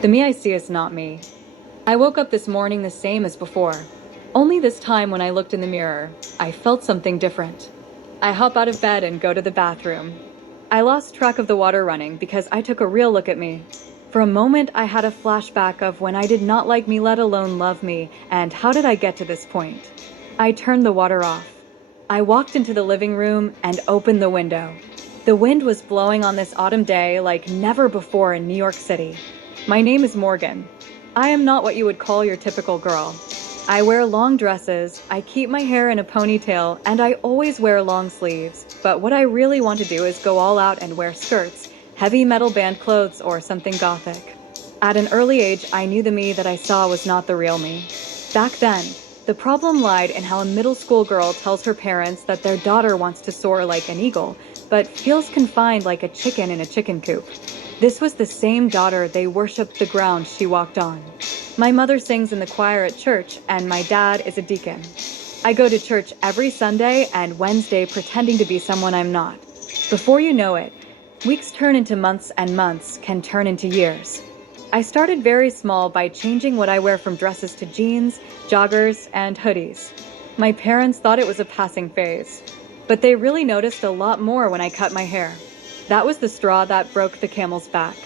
The me I see is not me. I woke up this morning the same as before. Only this time when I looked in the mirror, I felt something different. I hop out of bed and go to the bathroom. I lost track of the water running because I took a real look at me. For a moment, I had a flashback of when I did not like me, let alone love me, and how did I get to this point? I turned the water off. I walked into the living room and opened the window. The wind was blowing on this autumn day like never before in New York City. My name is Morgan. I am not what you would call your typical girl. I wear long dresses, I keep my hair in a ponytail, and I always wear long sleeves. But what I really want to do is go all out and wear skirts, heavy metal band clothes, or something gothic. At an early age, I knew the me that I saw was not the real me. Back then, the problem lied in how a middle school girl tells her parents that their daughter wants to soar like an eagle, but feels confined like a chicken in a chicken coop. This was the same daughter they worshipped the ground she walked on. My mother sings in the choir at church, and my dad is a deacon. I go to church every Sunday and Wednesday pretending to be someone I'm not. Before you know it, weeks turn into months and months can turn into years. I started very small by changing what I wear from dresses to jeans, joggers, and hoodies. My parents thought it was a passing phase, but they really noticed a lot more when I cut my hair. That was the straw that broke the camel's back.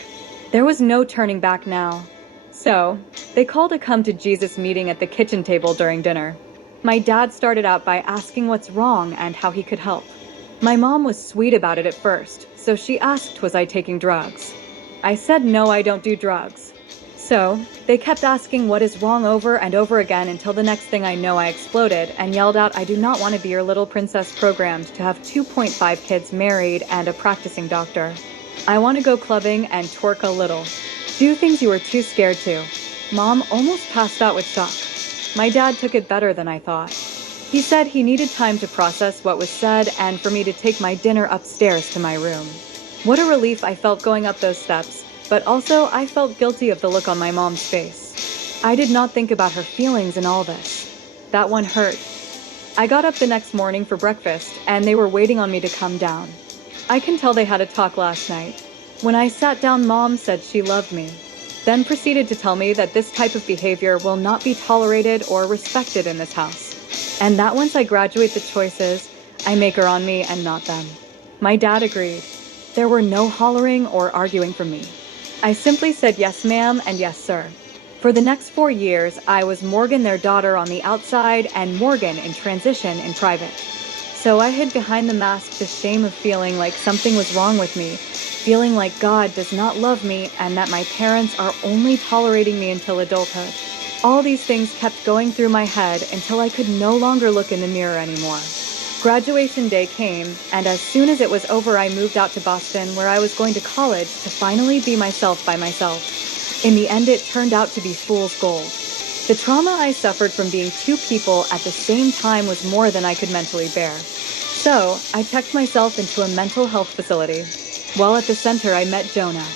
There was no turning back now. So, they called a come to Jesus meeting at the kitchen table during dinner. My dad started out by asking what's wrong and how he could help. My mom was sweet about it at first, so she asked was I taking drugs. I said no, I don't do drugs. So, they kept asking what is wrong over and over again until the next thing I know I exploded and yelled out I do not want to be your little princess programmed to have 2.5 kids married and a practicing doctor. I want to go clubbing and twerk a little. Do things you were too scared to. Mom almost passed out with shock. My dad took it better than I thought. He said he needed time to process what was said and for me to take my dinner upstairs to my room. What a relief I felt going up those steps, but also I felt guilty of the look on my mom's face. I did not think about her feelings in all this. That one hurt. I got up the next morning for breakfast, and they were waiting on me to come down. I can tell they had a talk last night. When I sat down, Mom said she loved me, then proceeded to tell me that this type of behavior will not be tolerated or respected in this house, and that once I graduate the choices, I make are on me and not them. My dad agreed. There were no hollering or arguing from me. I simply said yes ma'am and yes sir. For the next 4 years, I was Morgan, their daughter, on the outside, and Morgan in transition in private. So I hid behind the mask the shame of feeling like something was wrong with me, feeling like God does not love me and that my parents are only tolerating me until adulthood. All these things kept going through my head until I could no longer look in the mirror anymore. Graduation day came, and as soon as it was over, I moved out to Boston, where I was going to college to finally be myself by myself. In the end, it turned out to be fool's gold. The trauma I suffered from being two people at the same time was more than I could mentally bear. So, I checked myself into a mental health facility. While at the center, I met Jonah.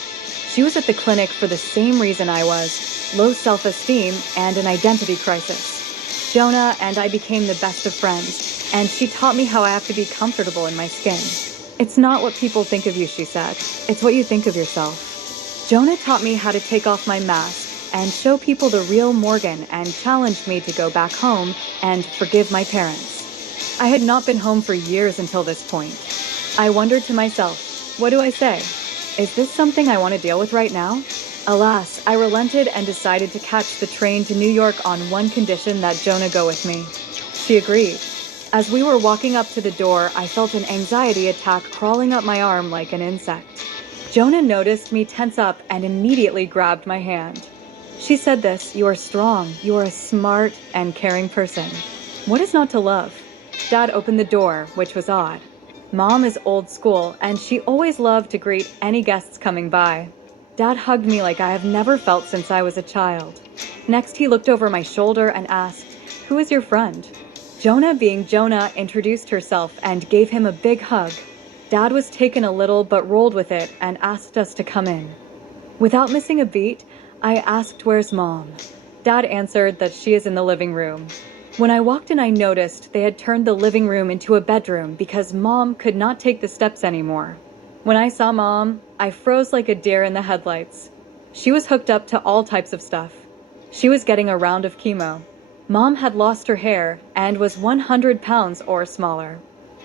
She was at the clinic for the same reason I was: low self-esteem and an identity crisis. Jonah and I became the best of friends, and she taught me how I have to be comfortable in my skin. It's not what people think of you, she said. It's what you think of yourself. Jonah taught me how to take off my mask and show people the real Morgan, and challenged me to go back home and forgive my parents. I had not been home for years until this point. I wondered to myself, what do I say? Is this something I want to deal with right now? Alas, I relented and decided to catch the train to New York on one condition: that Jonah go with me. She agreed. As we were walking up to the door, I felt an anxiety attack crawling up my arm like an insect. Jonah noticed me tense up and immediately grabbed my hand. She said this: "You are strong, you are a smart and caring person. What is not to love?" Dad opened the door, which was odd. Mom is old school, and she always loved to greet any guests coming by. Dad hugged me like I have never felt since I was a child. Next, he looked over my shoulder and asked, "Who is your friend?" Jonah, being Jonah, introduced herself and gave him a big hug. Dad was taken a little but rolled with it and asked us to come in. Without missing a beat, I asked, "Where's Mom?" Dad answered that she is in the living room. When I walked in, I noticed they had turned the living room into a bedroom because Mom could not take the steps anymore. When I saw Mom, I froze like a deer in the headlights. She was hooked up to all types of stuff. She was getting a round of chemo. Mom had lost her hair and was 100 pounds or smaller.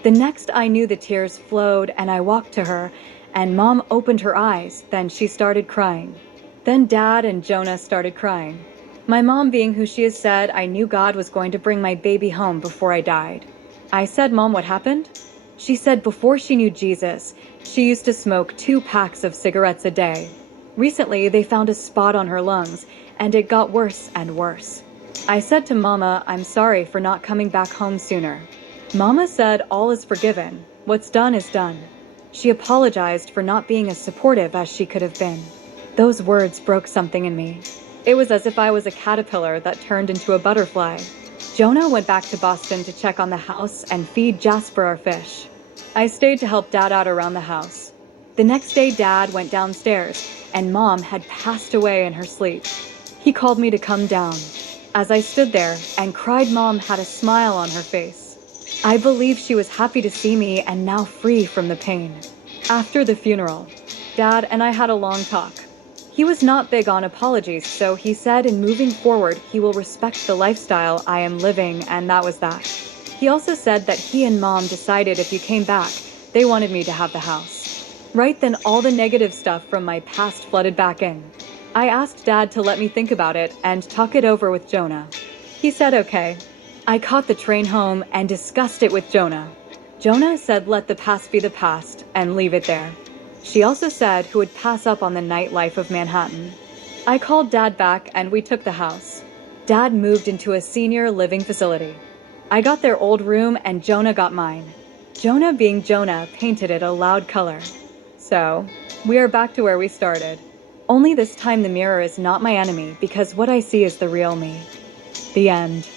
The next I knew, the tears flowed and I walked to her, and Mom opened her eyes, then she started crying. Then Dad and Jonah started crying. My mom being who she is said, I knew God was going to bring my baby home before I died. I said, Mom, what happened? She said before she knew Jesus, she used to smoke 2 packs of cigarettes a day. Recently, they found a spot on her lungs, and it got worse and worse. I said to Mama, I'm sorry for not coming back home sooner. Mama said all is forgiven. What's done is done. She apologized for not being as supportive as she could have been. Those words broke something in me. It was as if I was a caterpillar that turned into a butterfly. Jonah went back to Boston to check on the house and feed Jasper our fish. I stayed to help Dad out around the house. The next day, Dad went downstairs, and Mom had passed away in her sleep. He called me to come down. As I stood there and cried, Mom had a smile on her face. I believe she was happy to see me and now free from the pain. After the funeral, Dad and I had a long talk. He was not big on apologies, so he said in moving forward he will respect the lifestyle I am living, and that was that. He also said that he and Mom decided if you came back, they wanted me to have the house. Right then, all the negative stuff from my past flooded back in. I asked Dad to let me think about it and talk it over with Jonah. He said okay. I caught the train home and discussed it with Jonah. Jonah said let the past be the past and leave it there. She also said who would pass up on the nightlife of Manhattan. I called Dad back and we took the house. Dad moved into a senior living facility. I got their old room and Jonah got mine. Jonah, being Jonah, painted it a loud color. So, we are back to where we started. Only this time the mirror is not my enemy because what I see is the real me. The end.